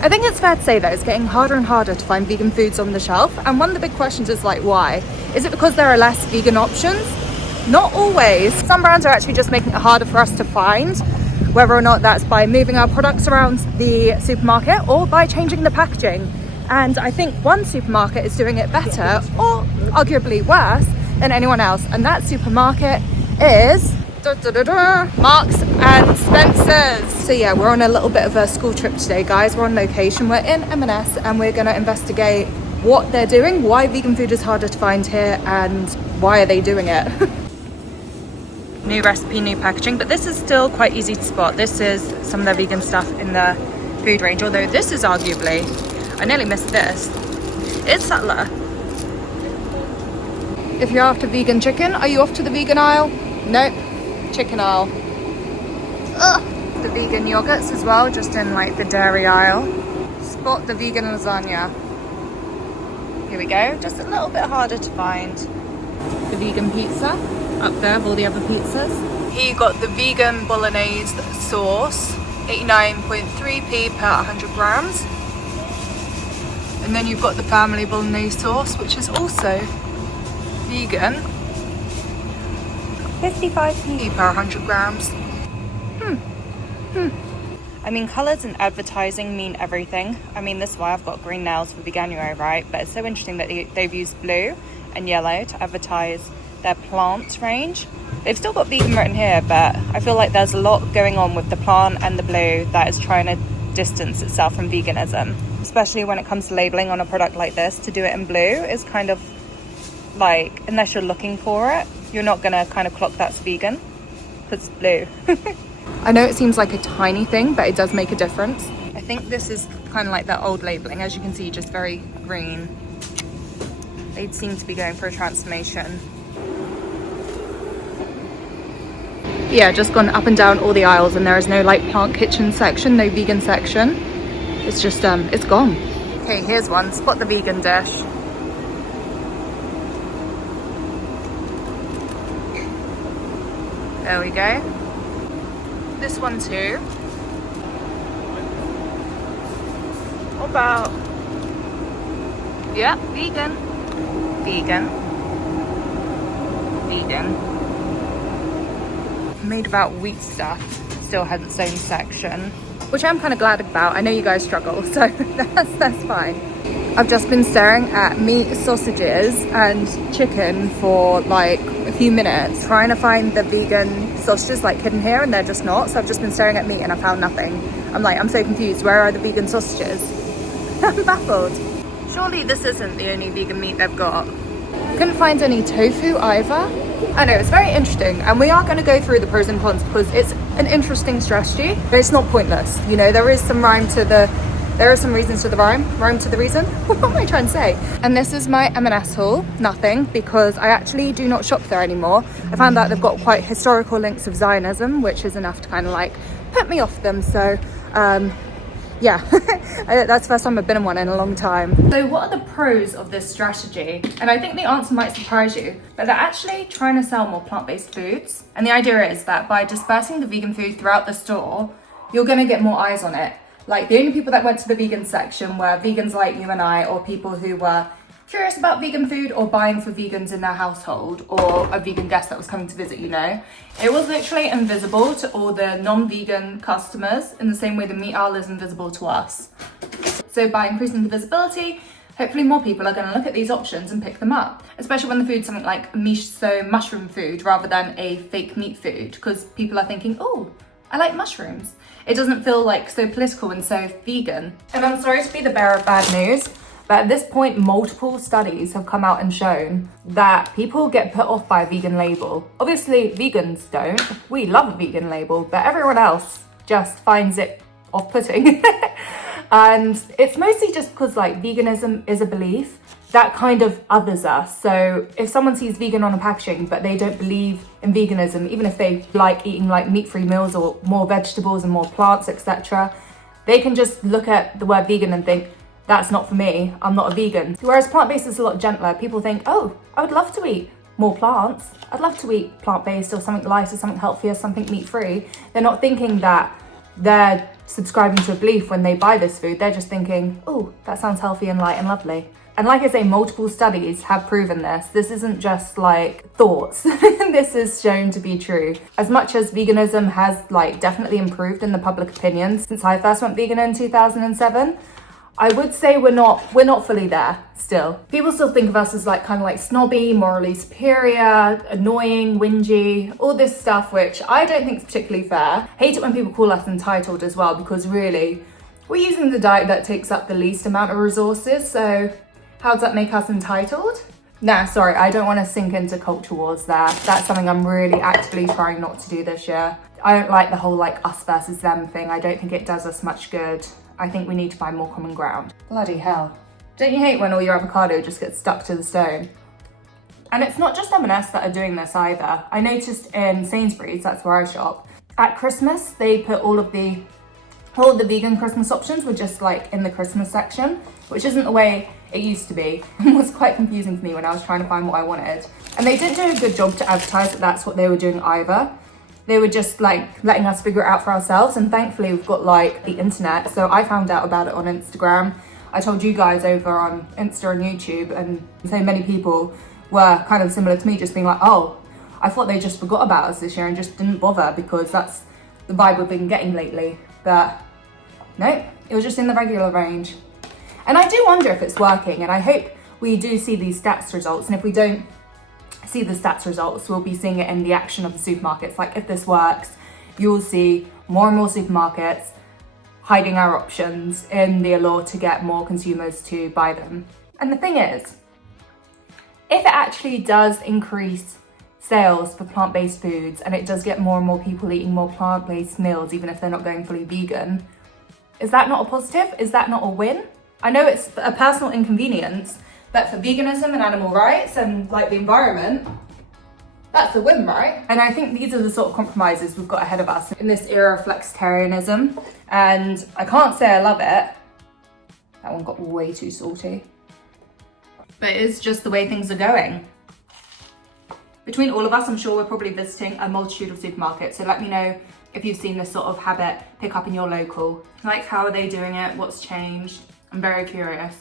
I think it's fair to say that it's getting harder and harder to find vegan foods on the shelf. And one of the big questions is like, why? Is it because there are less vegan options? Not always. Some brands are actually just making it harder for us to find, whether or not that's by moving our products around the supermarket or by changing the packaging. And I think one supermarket is doing it better or arguably worse than anyone else. And that supermarket is Marks and Spencer's. So yeah, we're on a little bit of a school trip today, guys. We're on location. We're in M&S and we're going to investigate what they're doing, why vegan food is harder to find here, and why are they doing it. New recipe, new packaging, but this is still quite easy to spot. This is some of the vegan stuff in the food range, although this is arguably, I nearly missed this, it's subtler. If you're after vegan chicken, are you off to the vegan aisle? Nope. Chicken aisle. Ugh. The vegan yogurts as well, just in like the dairy aisle. Spot the vegan lasagna. Here we go, just a little bit harder to find. The vegan pizza up there of all the other pizzas. Here you got the vegan bolognese sauce, 89.3p per 100 grams. And then you've got the family bolognese sauce, which is also vegan. 55p per 100 grams. I mean, colours and advertising mean everything. I mean, this is why I've got green nails for Veganuary, right? But it's so interesting that they've used blue and yellow to advertise their plant range. They've still got vegan written here, but I feel like there's a lot going on with the plant and the blue that is trying to distance itself from veganism. Especially when it comes to labelling on a product like this, to do it in blue is kind of like, unless you're looking for it, you're not gonna kind of clock that's vegan because it's blue. I know it seems like a tiny thing, but it does make a difference. I think this is kind of like that old labeling, as you can see, just very green. They seem to be going for a transformation. Yeah, just gone up and down all the aisles, and there is no like plant kitchen section, no vegan section. It's just it's gone. Okay, here's one. Spot the vegan dish. There we go. This one too. What about? Yeah, vegan. Vegan. Vegan. Made about wheat stuff still has its own section, which I'm kind of glad about. I know you guys struggle, so that's fine. I've just been staring at meat, sausages and chicken for like a few minutes, trying to find the vegan sausages like hidden here, and they're just not. So I've just been staring at meat and I found nothing. I'm so confused. Where are the vegan sausages? I'm baffled. Surely this isn't the only vegan meat they've got. Couldn't find any tofu either. I know, it's very interesting, and we are going to go through the pros and cons because it's an interesting strategy, but it's not pointless. You know, there is some there are some reasons to the rhyme to the reason. What am I trying to say? And this is my M&S haul. Nothing, because I actually do not shop there anymore. I found out they've got quite historical links of Zionism, which is enough to kind of like put me off them. So yeah, that's the first time I've been in one in a long time. So what are the pros of this strategy? And I think the answer might surprise you, but they're actually trying to sell more plant-based foods. And the idea is that by dispersing the vegan food throughout the store, you're gonna get more eyes on it. Like, the only people that went to the vegan section were vegans like you and I, or people who were curious about vegan food or buying for vegans in their household, or a vegan guest that was coming to visit, you know. It was literally invisible to all the non-vegan customers in the same way the meat aisle is invisible to us. So by increasing the visibility, hopefully more people are going to look at these options and pick them up, especially when the food's something like miso mushroom food rather than a fake meat food, because people are thinking, oh, I like mushrooms. It doesn't feel like so political and so vegan. And I'm sorry to be the bearer of bad news, but at this point, multiple studies have come out and shown that people get put off by a vegan label. Obviously, vegans don't. We love a vegan label, but everyone else just finds it off-putting. And it's mostly just because like veganism is a belief that kind of others us. So if someone sees vegan on a packaging, but they don't believe in veganism, even if they like eating like meat-free meals or more vegetables and more plants, etc., they can just look at the word vegan and think, that's not for me, I'm not a vegan. Whereas plant-based is a lot gentler. People think, oh, I would love to eat more plants. I'd love to eat plant-based or something lighter, something healthier, something meat-free. They're not thinking that they're subscribing to a belief when they buy this food. They're just thinking, oh, that sounds healthy and light and lovely. And like I say, multiple studies have proven this. This isn't just like thoughts. This is shown to be true. As much as veganism has like definitely improved in the public opinion since I first went vegan in 2007, I would say we're not fully there still. People still think of us as like kind of like snobby, morally superior, annoying, whingy, all this stuff, which I don't think is particularly fair. Hate it when people call us entitled as well, because really we're using the diet that takes up the least amount of resources. So how does that make us entitled? Nah, sorry, I don't want to sink into culture wars there. That's something I'm really actively trying not to do this year. I don't like the whole like us versus them thing. I don't think it does us much good. I think we need to find more common ground. Bloody hell. Don't you hate when all your avocado just gets stuck to the stone? And it's not just M&S that are doing this either. I noticed in Sainsbury's, that's where I shop, at Christmas, they put all of the vegan Christmas options were just like in the Christmas section, which isn't the way it used to be. It was quite confusing for me when I was trying to find what I wanted. And they didn't do a good job to advertise that that's what they were doing either. They were just like letting us figure it out for ourselves. And thankfully we've got like the internet. So I found out about it on Instagram. I told you guys over on Insta and YouTube, and so many people were kind of similar to me, just being like, oh, I thought they just forgot about us this year and just didn't bother because that's the vibe we've been getting lately. But no, it was just in the regular range. And I do wonder if it's working, and I hope we do see these stats results. And if we don't see the stats results, we'll be seeing it in the action of the supermarkets. Like if this works, you'll see more and more supermarkets hiding our options in the allure to get more consumers to buy them. And the thing is, if it actually does increase sales for plant-based foods and it does get more and more people eating more plant-based meals, even if they're not going fully vegan, is that not a positive? Is that not a win? I know it's a personal inconvenience, but for veganism and animal rights and like the environment, that's a win, right? And I think these are the sort of compromises we've got ahead of us in this era of flexitarianism. And I can't say I love it. That one got way too salty. But it's just the way things are going. Between all of us, I'm sure we're probably visiting a multitude of supermarkets. So let me know if you've seen this sort of habit pick up in your local. Like, how are they doing it? What's changed? I'm very curious.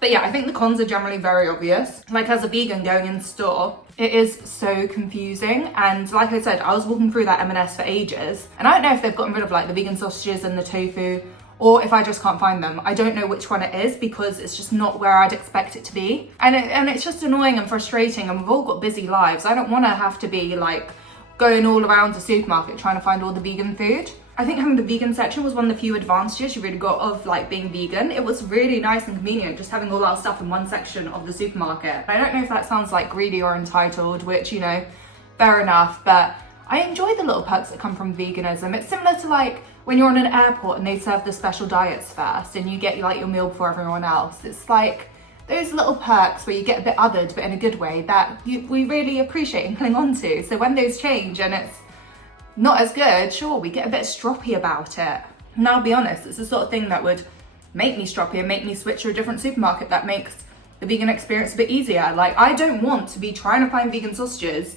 But yeah, I think the cons are generally very obvious. Like as a vegan going in store, it is so confusing. And like I said, I was walking through that M&S for ages, and I don't know if they've gotten rid of like the vegan sausages and the tofu, or if I just can't find them. I don't know which one it is because it's just not where I'd expect it to be. And it's just annoying and frustrating, and we've all got busy lives. I don't want to have to be like going all around the supermarket trying to find all the vegan food. I think having the vegan section was one of the few advantages you really got of like being vegan. It was really nice and convenient just having all our stuff in one section of the supermarket. I don't know if that sounds like greedy or entitled, which, you know, fair enough, but I enjoy the little perks that come from veganism. It's similar to like when you're on an airport and they serve the special diets first and you get like your meal before everyone else. It's like those little perks where you get a bit othered, but in a good way, that we really appreciate and cling on to. So when those change and it's not as good, sure, we get a bit stroppy about it. And I'll be honest, it's the sort of thing that would make me stroppy and make me switch to a different supermarket that makes the vegan experience a bit easier. Like, I don't want to be trying to find vegan sausages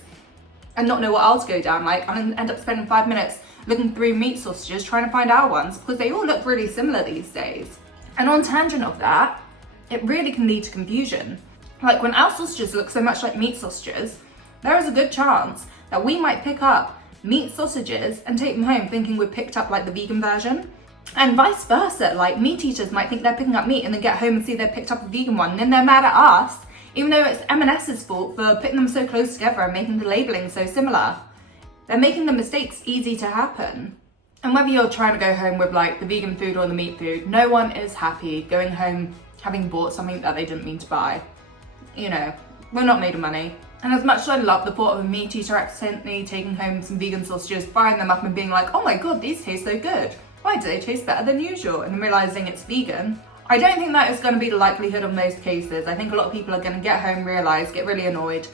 and not know what aisle to go down. Like, I'm gonna end up spending 5 minutes looking through meat sausages trying to find our ones because they all look really similar these days. And on tangent of that, it really can lead to confusion. Like when our sausages look so much like meat sausages, there is a good chance that we might pick up meat sausages and take them home thinking we've picked up like the vegan version, and vice versa. Like meat eaters might think they're picking up meat and then get home and see they've picked up a vegan one, and then they're mad at us, even though it's M&S's fault for putting them so close together and making the labeling so similar. They're making the mistakes easy to happen. And whether you're trying to go home with like the vegan food or the meat food, no one is happy going home having bought something that they didn't mean to buy. You know, we're not made of money. And as much as I love the thought of a meat eater accidentally taking home some vegan sausages, frying them up and being like, oh my god, these taste so good. Why do they taste better than usual? And realising it's vegan, I don't think that is going to be the likelihood of most cases. I think a lot of people are going to get home, realise, get really annoyed,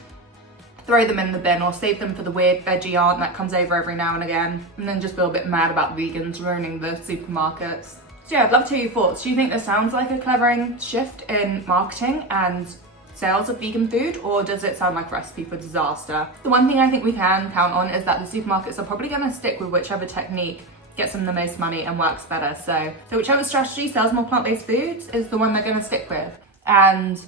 throw them in the bin or save them for the weird veggie aunt that comes over every now and again, and then just feel a bit mad about vegans ruining the supermarkets. So yeah, I'd love to hear your thoughts. Do you think this sounds like a clevering shift in marketing and sales of vegan food, or does it sound like a recipe for disaster? The one thing I think we can count on is that the supermarkets are probably going to stick with whichever technique gets them the most money and works better. So whichever strategy sells more plant-based foods is the one they're going to stick with. And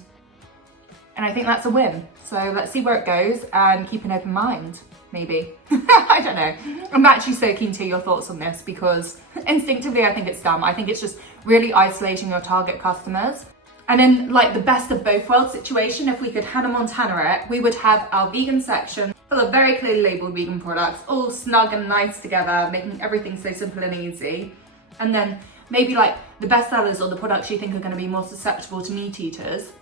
I think that's a win. So let's see where it goes and keep an open mind, maybe. I don't know. I'm actually so keen to hear your thoughts on this because instinctively I think it's dumb. I think it's just really isolating your target customers. And in like the best of both worlds situation, if we could Hannah Montana it, we would have our vegan section full of very clearly labelled vegan products, all snug and nice together, making everything so simple and easy. And then maybe like the best sellers or the products you think are going to be more susceptible to meat eaters,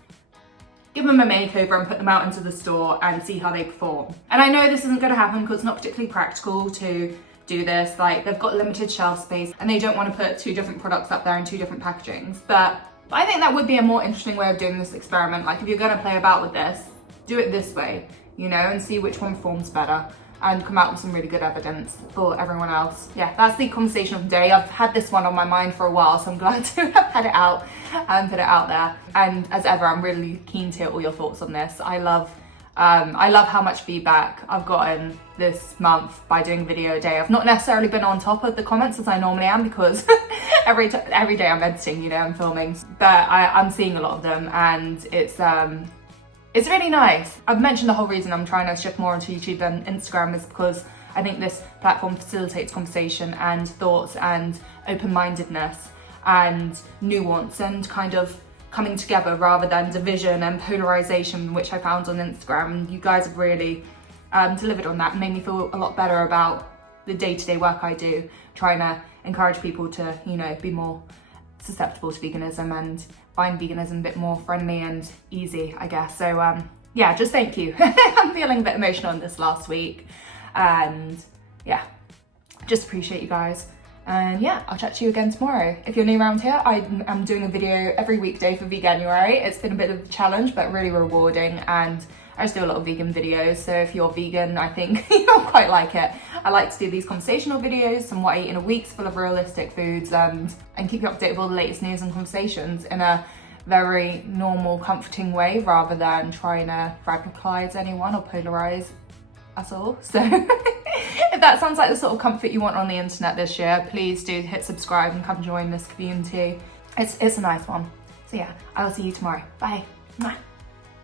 give them a makeover and put them out into the store and see how they perform. And I know this isn't going to happen because it's not particularly practical to do this. Like, they've got limited shelf space and they don't want to put 2 different products up there in 2 different packagings. But I think that would be a more interesting way of doing this experiment. Like, if you're going to play about with this, do it this way, you know, and see which one performs better and come out with some really good evidence for everyone else. Yeah, that's the conversation of the day. I've had this one on my mind for a while, so I'm glad to have had it out and put it out there. And as ever, I'm really keen to hear all your thoughts on this. I love how much feedback I've gotten this month by doing a video a day. I've not necessarily been on top of the comments as I normally am because every day I'm editing, you know, I'm filming. But I'm seeing a lot of them, and it's really nice. I've mentioned the whole reason I'm trying to shift more onto YouTube and Instagram is because I think this platform facilitates conversation and thoughts and open-mindedness and nuance and kind of coming together rather than division and polarization, which I found on Instagram. And you guys have really delivered on that and made me feel a lot better about the day-to-day work I do, trying to encourage people to, you know, be more susceptible to veganism and find veganism a bit more friendly and easy, I guess. So yeah, just thank you. I'm feeling a bit emotional on this last week, and yeah, just appreciate you guys. And yeah, I'll chat to you again tomorrow. If you're new around here, I'm doing a video every weekday for Veganuary. It's been a bit of a challenge, but really rewarding, and I just do a lot of vegan videos. So if you're vegan, I think you'll quite like it. I like to do these conversational videos and what I eat in a week's full of realistic foods, and keep you updated with all the latest news and conversations in a very normal, comforting way, rather than trying to radicalize anyone or polarize us all. So if that sounds like the sort of comfort you want on the internet this year, please do hit subscribe and come join this community. It's a nice one. So yeah, I'll see you tomorrow. Bye. Mwah.